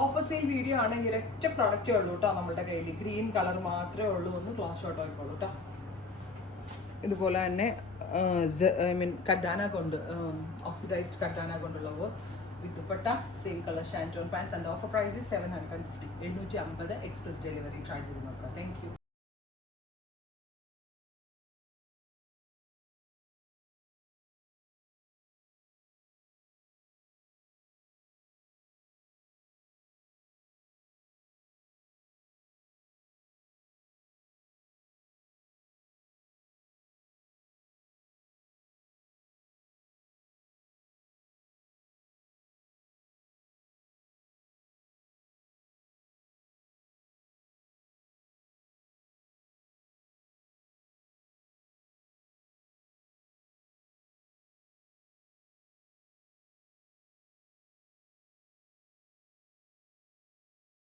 Offer sale video ആണെങ്കിൽ ഒറ്റ പ്രൊഡക്റ്റേ ഉള്ളൂ കേട്ടോ നമ്മളുടെ കയ്യിൽ. ഗ്രീൻ കളർ മാത്രമേ ഉള്ളൂ. ഒന്ന് ക്ലോസ് ഷോട്ട് ആയിക്കോളൂ കേട്ടോ. ഇതുപോലെ തന്നെ ഐ മീൻ കഡാന കൊണ്ട് ഓക്സിഡൈസ്ഡ് കഡാന കൊണ്ടുള്ള work with dupatta, same colour ഷാൻറ്റോൺ pants and offer price 750. 750 express delivery try ചെയ്ത് നോക്കാം. Thank you.